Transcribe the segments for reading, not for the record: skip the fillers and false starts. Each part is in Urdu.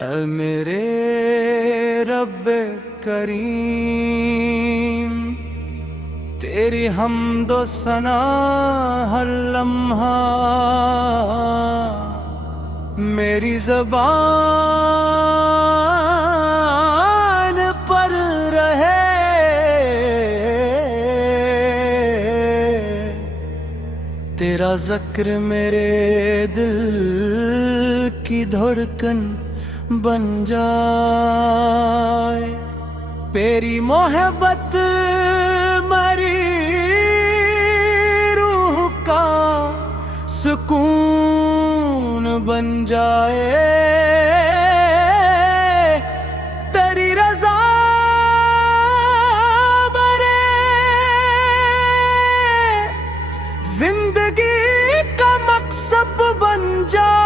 اے میرے رب کریم، تیری حمد و ثنا ہر لمحہ میری زبان پر رہے۔ تیرا ذکر میرے دل کی دھڑکن بن جائے، تیری محبت میری روح کا سکون بن جائے، تیری رضا برے زندگی کا مقصد بن جائے۔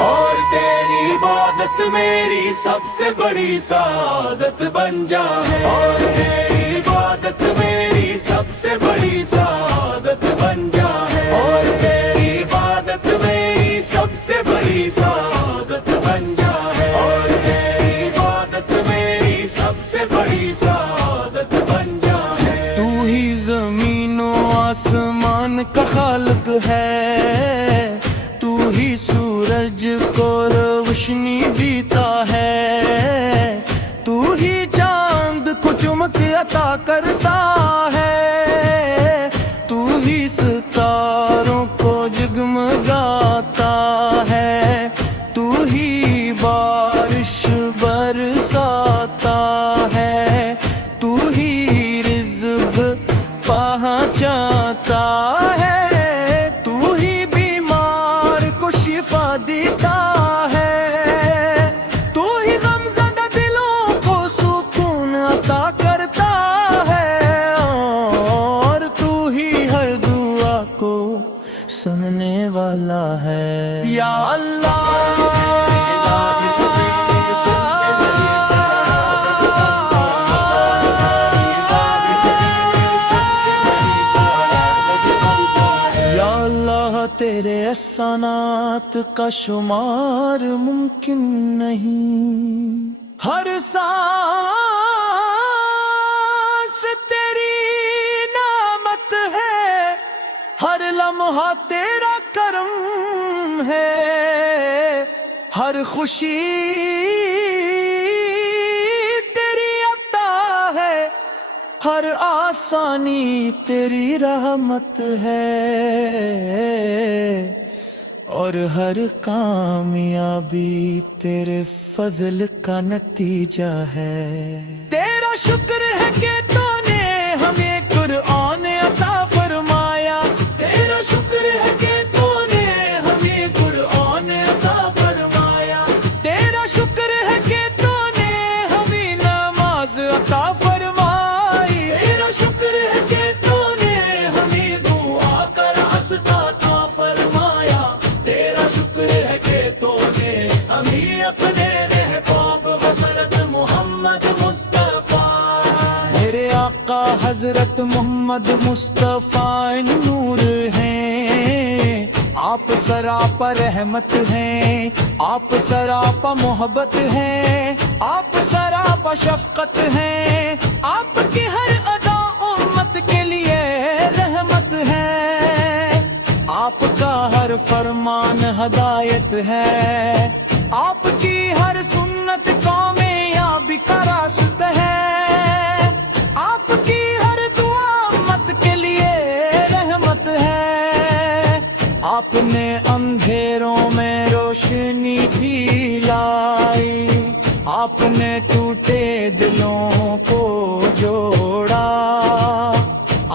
اور تیری عبادت میری سب سے بڑی سعادت بن جائے، اور تیری عبادت میری سب سے بڑی سعادت بن جائے، اور تیری عبادت میری سب سے بڑی سعادت بن جائے، اور تیری عبادت میری سب سے بڑی سعادت بن جائے۔ تو ہی زمین و آسمان کا خالق ہے، تو ہی سورج کو روشنی دیتا ہے، تو ہی چاند کو چمک عطا کرتا ہے، تو ہی ستاروں کو جگمگاتا ہے، تو ہی بارش برساتا ہے، تو ہی رزق پہنچاتا ہے، تو ہی بیمار کو شفا دیتا ہے، تو ہی غمزدہ دلوں کو سکون عطا کرتا ہے، اور تو ہی ہر دعا کو سننے والا ہے۔ یا اللہ تیرے احسانات کا شمار ممکن نہیں، ہر سانس تیری نعمت ہے، ہر لمحہ تیرا کرم ہے، ہر خوشی تیری عطا ہے، ہر آسانی تیری رحمت ہے، اور ہر کامیابی تیرے فضل کا نتیجہ ہے۔ تیرا شکر ہے کہ تو نے ہمیں قرآن عطا فرمایا، تیرا شکر ہے کہ تو نے ہمیں قرآن عطا فرمایا، تیرا شکر ہے کہ تو نے ہمیں نماز عطا فرمائی، تیرا شکر ہے کہ تو نے ہمیں دعا کا راستہ عطا فرمایا، تیرا شکر ہے کہ تو نے ہمیں اپنے محبوب حضرت محمد مصطفیٰ، میرے آقا حضرت محمد مصطفیٰ نور ہیں، آپ سراپا رحمت ہیں، آپ سراپا محبت ہیں، آپ سراپا شفقت ہیں، آپ کی ہر ادا امت کے لیے رحمت ہے، آپ کا ہر فرمان ہدایت ہے، آپ کی ہر سنت کامیابی کا راستہ ہے، آپ کی ہر دعا امت کے لیے رحمت ہے، آپ نے اندھیروں میں روشنی بھی لائی، آپ نے ٹوٹے دلوں کو جوڑا،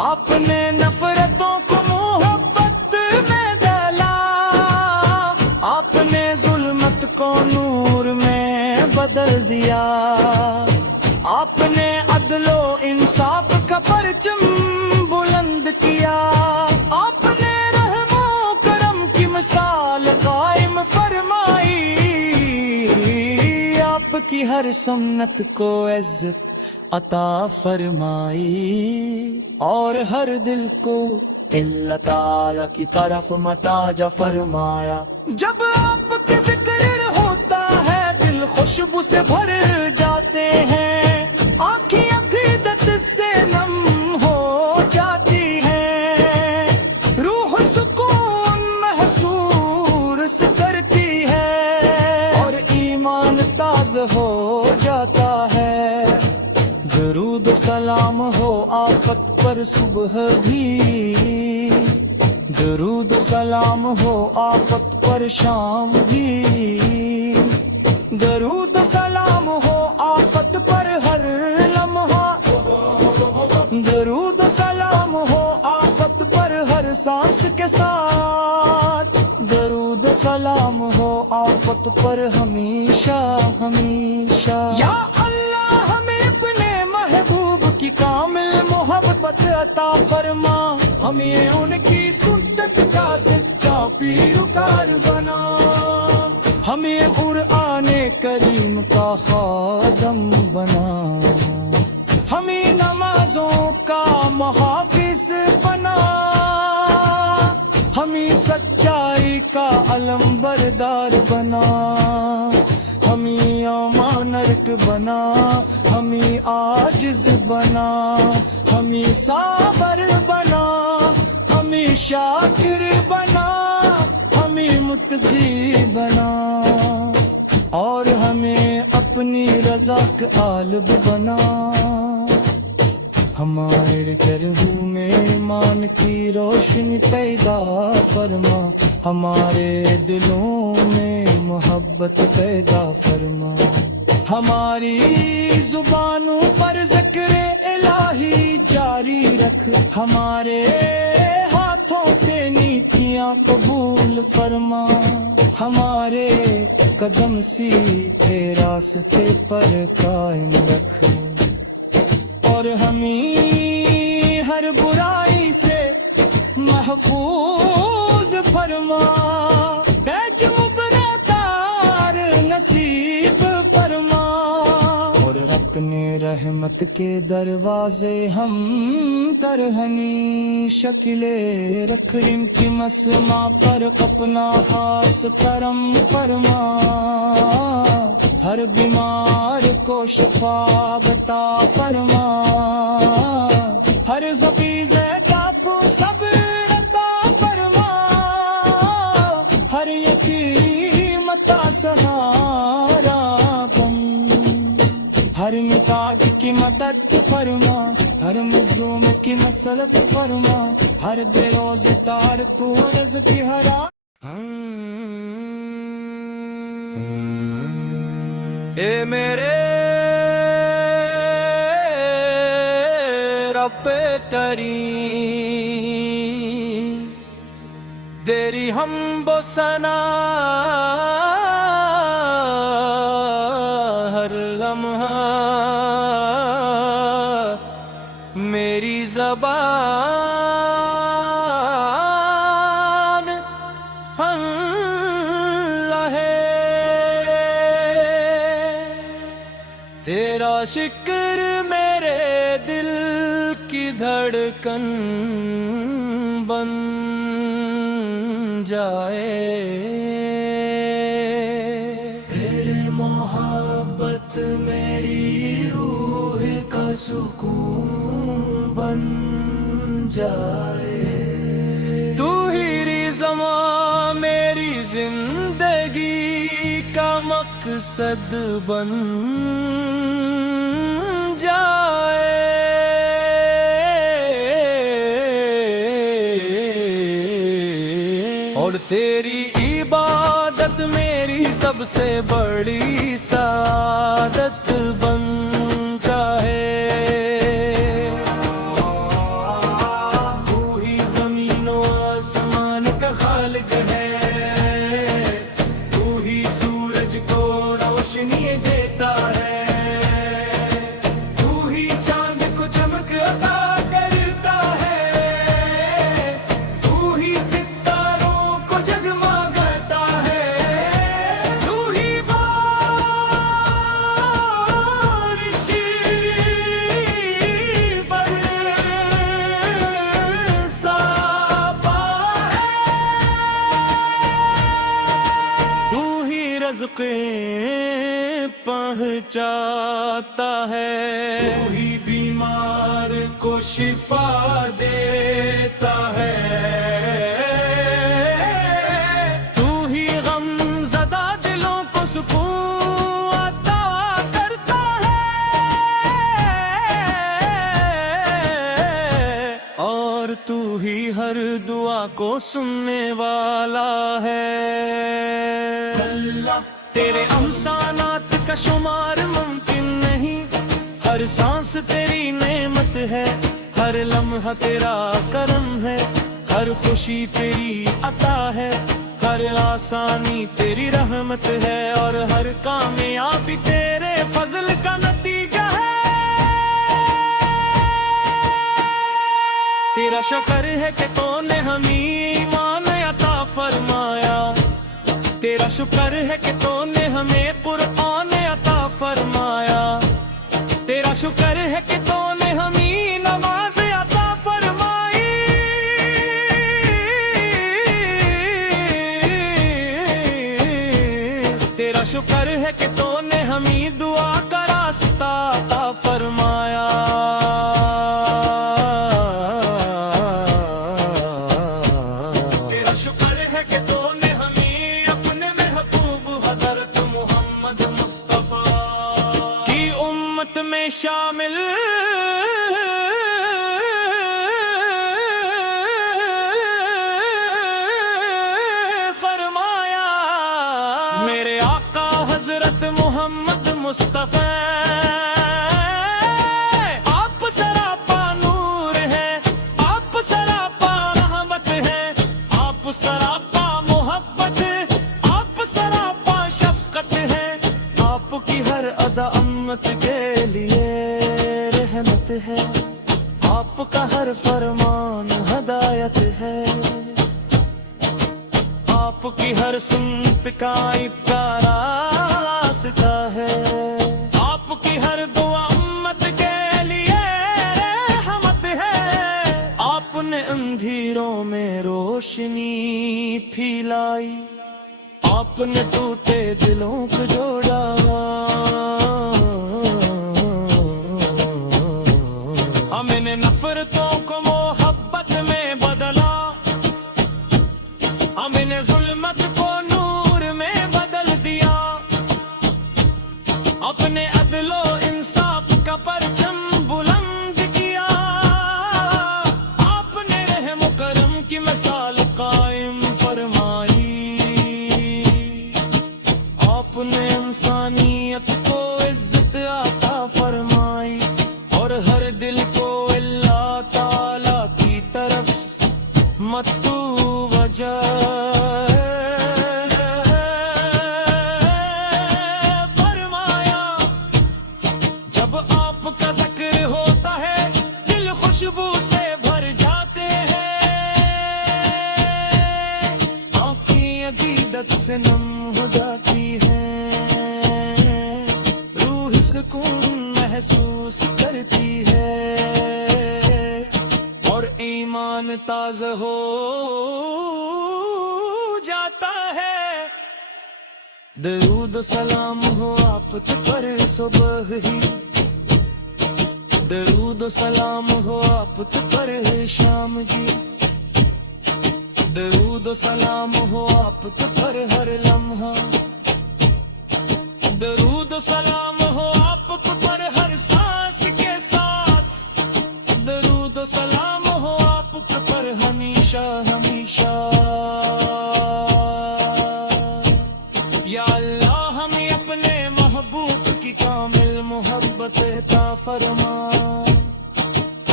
آپ نے نفرتوں کو محبت میں ڈالا، آپ نے ظلمت کو نور میں بدل دیا، آپ نے عدل و انصاف کا پرچم بلند کیا، آپ نے رحم و کرم کی مثال قائم فرمائی، آپ کی ہر سنت کو عزت عطا فرمائی، اور ہر دل کو اللہ تعالی کی طرف متوجہ فرمایا۔ جب آپ کا ذکر ہوتا ہے دل خوشبو سے بھر جاتے ہیں، آنکھیں عقیدت سے نم ہو جاتی ہیں، روح سکون محسوس کرتی ہے اور ایمان تازہ ہو جاتا ہے۔ درود و سلام ہو آفت پر صبح بھی، درود و سلام ہو آفت پر شام بھی، درود و سلام ہو آفت پر ہر لمحہ، درود و سلام ہو آفت پر ہر سانس کے ساتھ، درود و سلام ہو آفت پر ہمیشہ ہمیشہ۔ یا اللہ ہمیں اپنے محبوب کی کامل محبت عطا فرما، ہمیں ان کی سنت کا سچا پیروکار بنا، ہمیں قرآن کریم کا خادم بنا، ہمیں نمازوں کا محافظ بنا، ہمیں سچائی کا علم بردار بنا، ہمیں امانت بنا، ہمیں عاجز بنا، ہمیں صابر بنا، ہمیں شاکر بنا، ہمیں متقی بنا، اور ہمیں اپنی رضا کا طالب بنا۔ ہمارے گرہوں میں ایمان کی روشنی پیدا فرما، ہمارے دلوں میں محبت پیدا فرما، ہماری زبانوں پر ذکر الہی جاری رکھ، ہمارے ہاتھوں سے نیکیاں قبول فرما، ہمارے قدم سیدھے راستے پر قائم رکھ، اور ہمیں ہر برائی سے محفوظ فرما، بیج مبرکار نصیب فرما، اور اپنے رحمت کے دروازے ہم ترہنی شکلے رکھ، ان کی مسمع پر اپنا خاص کرم فرما، ہر بیمار کو شفا عطا فرما، ہر ذقیق کو صبر عطا فرما، ہر یتیم عطا سہارا کن، ہر محتاج کی مدد فرما، ہر مظلوم کی نصرت فرما، ہر بے روزگار کو رزق حرام۔ اے میرے رب کریم، تیری حمد و ثنا ہر لمحہ میری زبان اللہ ہے، تیرا شکر میرے دل کی دھڑکن بن جائے، تیرے محبت میری روح کا سکون بن جائے، تو ہی زمان میری زندگی کا مقصد بن جائے، اور تیری عبادت میری سب سے بڑی سعادت بن جائے، تو ہی زمین و آسمان کا خالق ہے، تو ہی سورج کو روشنی دیتا ہے، تو ہی چاند کو چمک عطا کرتا ہے، تو ہی ستاروں کو جگمگاتا ہے، تو ہی بارش برساتا رزقیں پہنچاتا ہے، تو ہی بیمار کو شفا دیتا ہے، تو ہی غم زدہ دلوں کو سکون عطا کرتا ہے، اور تو ہی ہر دعا کو سننے والا ہے۔ اللہ تیرے احسانات کا شمار ممکن نہیں، ہر سانس تیری نعمت ہے، ہر لمحہ تیرا کرم ہے، ہر خوشی تیری عطا ہے، ہر آسانی تیری رحمت ہے، اور ہر کامیابی تیرے فضل کا نتیجہ ہے۔ تیرا شکر ہے کہ تو نے ہمیں ایمان عطا فرمایا، تیرا شکر ہے کہ تو نے ہمیں قرآن عطا فرمایا، تیرا شکر ہے کہ تو نے ہمیں نماز عطا فرمائی، تیرا شکر ہے کہ تو نے ہمیں دعا کا راستہ عطا فرمایا۔ تیرا شکر ہے کہ تو نے ہمیں اپنے محبوب حضرت محمد مصطفیٰ کی امت میں شامل فرمایا۔ میرے آقا حضرت محمد مصطفیٰ آپ سراپا نور ہے، آپ سراپا رحمت ہے، آپ سراپا محبت، آپ سراپا شفقت ہے، آپ کی ہر ادا امت کے لیے رحمت ہے، آپ کا ہر فرمان ہدایت ہے، آپ کی ہر سنت کا ایک راستہ ہے، آپ کی ہر دعا امت کے لیے رحمت ہے، آپ نے اندھیروں میں روشنی پھیلائی، آپ نے ٹوٹے دلوں کو جوڑا، ہمیں نے نفرتوں کو محبت میں بدلا، ہمیں نے ظلمت کو نور میں بدل دیا، اپنے عدل و انصاف کا پرچم بلند کیا، آپ نے رحم و کرم کی مثال قائم فرمائی، آپ نے انسانیت کو عزت عطا فرمائی، اور ہر دل کو اللہ تعالی کی طرف متوجہ فرمایا۔ جب آپ کا ذکر ہوتا ہے دل خوشبو سے بھر جاتے ہیں، آنکھیں عقیدت سے نم ہو جاتی ہیں، روح سکون محسوس کرتی ہے، اور ایمان تازہ ہو جاتا ہے۔ درود و سلام ہو آپ پر صبح ہی، درود و سلام ہو آپ پر شام کی، درود و سلام ہو آپ پر ہر لمحہ، درود و سلام ہو آپ پر ہر سانس کے ساتھ، درود و سلام ہو آپ پر ہمیشہ ہمیشہ۔ یا اللہ ہمیں اپنے محبوب کی کامل محبت عطا فرما،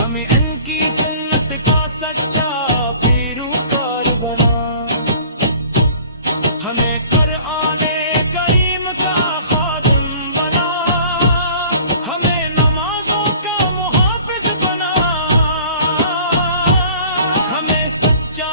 ہمیں ان کی سنت کا سچا پیروکار بنا، ہمیں قرآن کریم کا خادم بنا، ہمیں نمازوں کا محافظ بنا، ہمیں سچا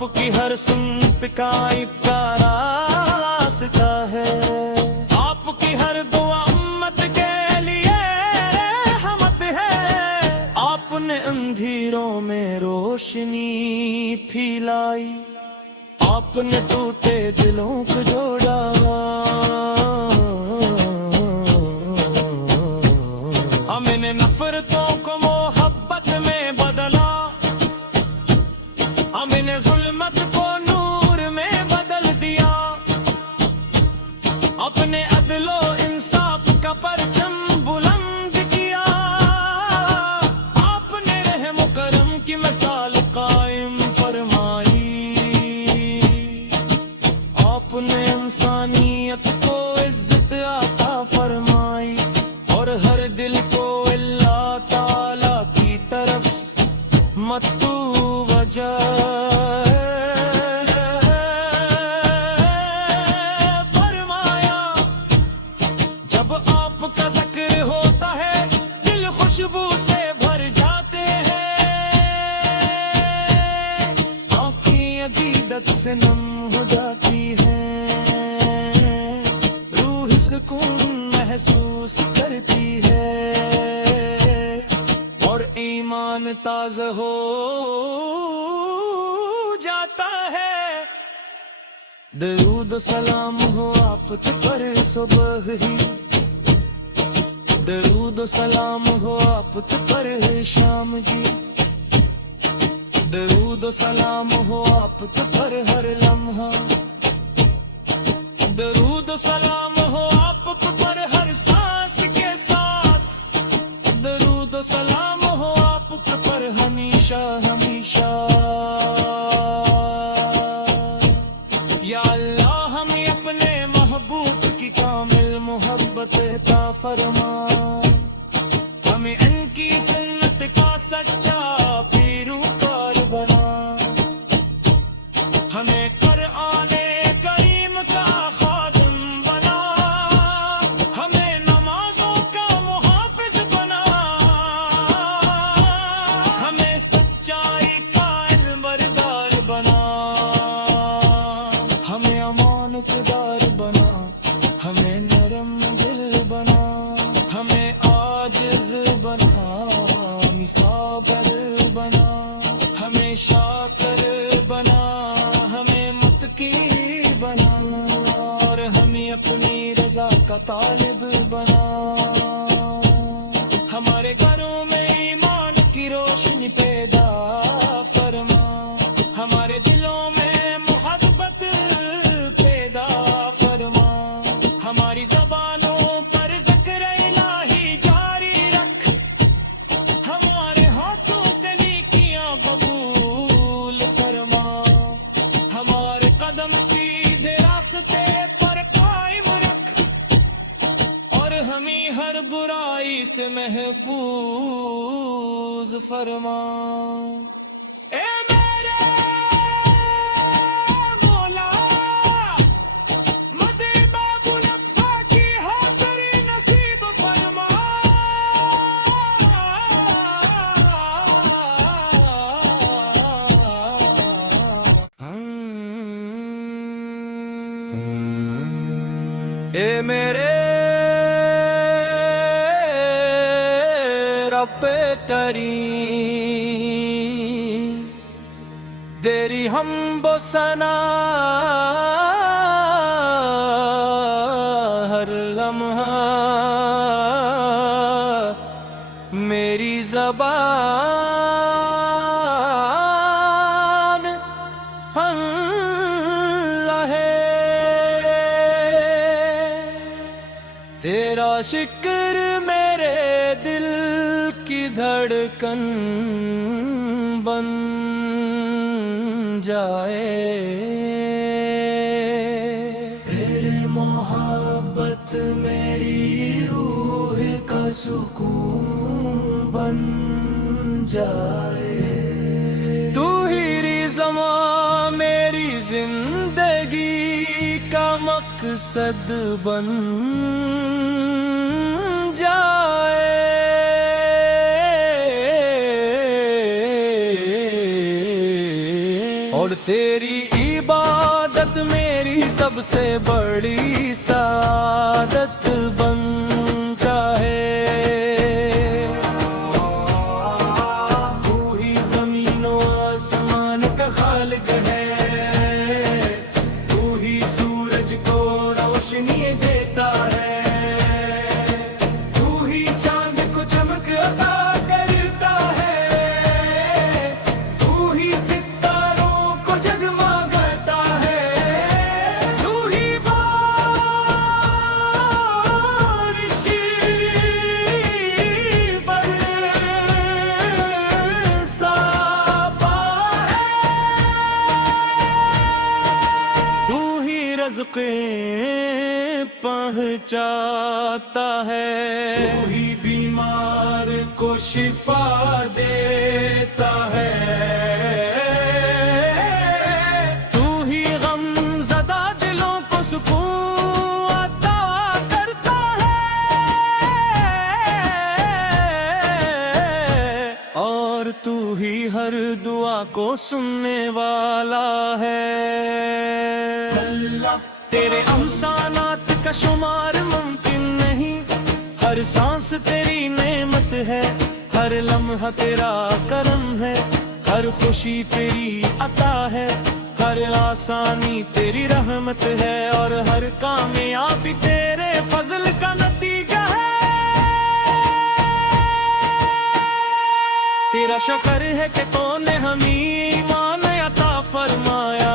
آپ کی ہر سنت کا ایک پیارا راستہ ہے، آپ کی ہر دعا امت کے لیے رحمت ہے، آپ نے اندھیروں میں روشنی پھیلائی، آپ نے ٹوٹے دلوں کو جوڑا، ہمیں نے نفرتوں کو محبت میں بدلا، ہمیں نے ظلمت کو نور میں بدل دیا، اپنے عدل و انصاف کا پرچم بلند کیا، آپ نے رحم و کرم کی مثال قائم فرمائی، آپ نے انسانیت کو عزت عطا فرمائی، اور ہر دل کو اللہ تعالی کی طرف متوجہ فرمایا، جب آپ کا ذکر ہوتا ہے دل خوشبو سے بھر جاتے ہیں، آنکھیں عقیدت سے نم ہو جاتی ہیں، روح سکون محسوس کرتی ہے، اور ایمان تازہ ہو جاتا ہے۔ درود و سلام ہو آپ پر صبح ہی، درود و سلام ہو آپ پر شام کی، درود و سلام ہو آپ پر ہر لمحہ، درود و سلام ہو آپ پر ہر سانس کے ساتھ، درود و سلام ہو آپ پر ہمیشہ ہمیشہ۔ یا اللہ ہمیں اپنے محبوب کی کامل محبت عطا فرما، ہمیں ان کی سنت کا سچا پیروکار بنا، ہمیں قرآن کریم کا خادم بنا، ہمیں نمازوں کا محافظ بنا، ہمیں سچائی کا علم بردار بنا، ہمیں امانت دار بنا، ہمیں نرم دل بنا، ہمیں عاجز بنا، ہمیں صابر بنا، ہمیں شاکر بنا، ہمیں متقی بنا، اور ہمیں اپنی رضا کا طالب بنا، ہمارے گھروں میں ایمان کی روشنی پیدا فرما، ہمارے دلوں میں محبت پیدا فرما، ہماری زبانوں پر ذکر الہی جاری رکھ، ہمارے ہاتھوں سے نیکیاں قبول فرما، ہمارے قدم سیدھے راستے پر قائم رکھ، اور ہمیں ہر برائی سے محفوظ فرما۔ اے میرے مولا، مد باب الاقصی کی حاضری نصیب فرما، اے میرے رب کریم، تیری حمد و ثنا ہر لمحہ میری زبان اللہ ہے، تیرا شکر میرے دل کی دھڑکن بن جائے، تیرے محبت میری روح کا سکون بن جائے، تو ہی زمان میری زندگی کا مقصد بن جائے، اور تیری عبادت میری سب سے بڑی سعادت بن جائے تو ہی زمین و آسمان کا خالق ہے تو ہی سورج کو روشنی دیتا ہے تو ہی چاند کو چمک عطا کرتا ہے تو ہی ستاروں کو جگمگاتا ہے تو ہی بارش برساتا ہے تو ہی رزق پہنچاتا ہے تو ہی بیمار کو شفا دیتا ہے تو ہی غم زدہ دلوں کو سکون عطا کرتا ہے اور تو ہی ہر دعا کو سننے والا ہے اللہ تیرے احسانات کا شمار ممکن نہیں ہر سانس تیری نعمت ہے ہر لمحہ تیرا کرم ہے ہر خوشی تیری عطا ہے ہر آسانی تیری رحمت ہے اور ہر کامیابی تیرے فضل کا نتیجہ ہے تیرا شکر ہے کہ تو نے ہمیں ایمان عطا فرمایا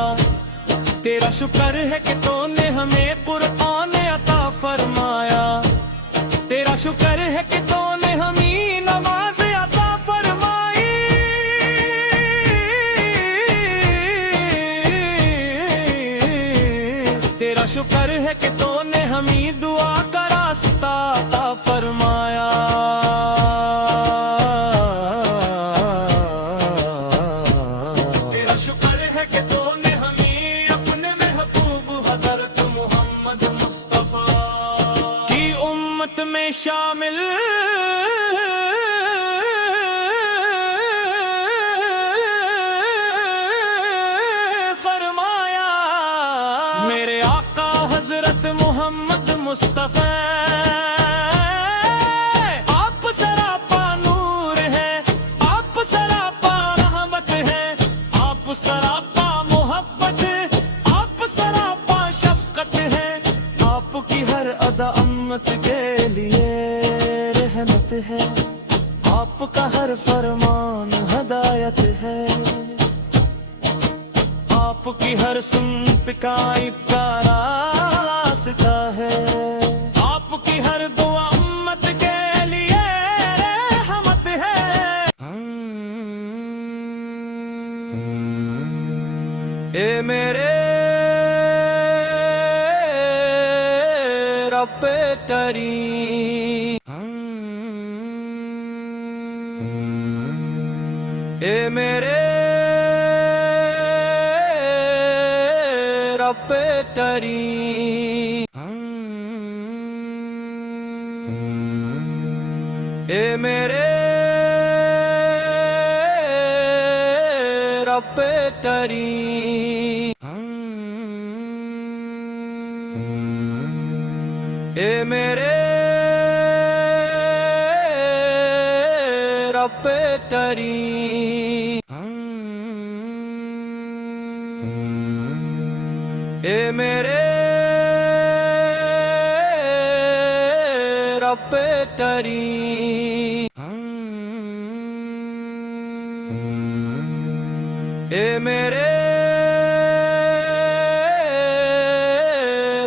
تیرا شکر ہے کہ تو نے ہمیں قرآن عطا فرمایا تیرا شکر ہے کہ تو نے ہمیں نماز عطا فرمائی تیرا شکر ہے کہ تو نے ہمیں دعا کا راستہ عطا فرمایا تیرا شکر ہے کہ تو نے ہمیں اپنے محبوب حضرت محمد مصطفیٰ کی امت میں شامل فرمایا میرے آقا حضرت محمد مصطفیٰ آپ سراپا نور ہے آپ سراپا رحمت ہے آپ سراپا محبت آپ سراپا شفقت ہے آپ کی ہر ادا امت کے لیے رحمت ہے آپ کا ہر فرمان ہدایت ہے آپ کی ہر سنت کا ایک راستہ ہے آپ کی ہر دعا امت کے لیے رحمت ہے اے میرے رب کریم اے میرے رب کریم اے میرے رب کریم اے میرے رب کریم اے میرے رب کریم اے میرے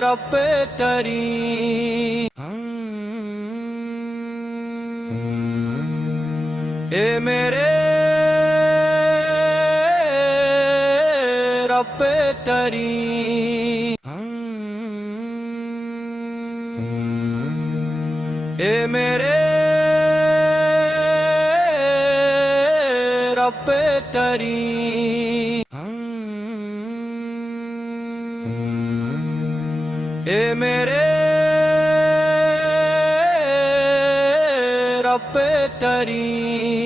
رب کریم اے میرے رب کریم اے میرے رب کریم اے میرے رب کریم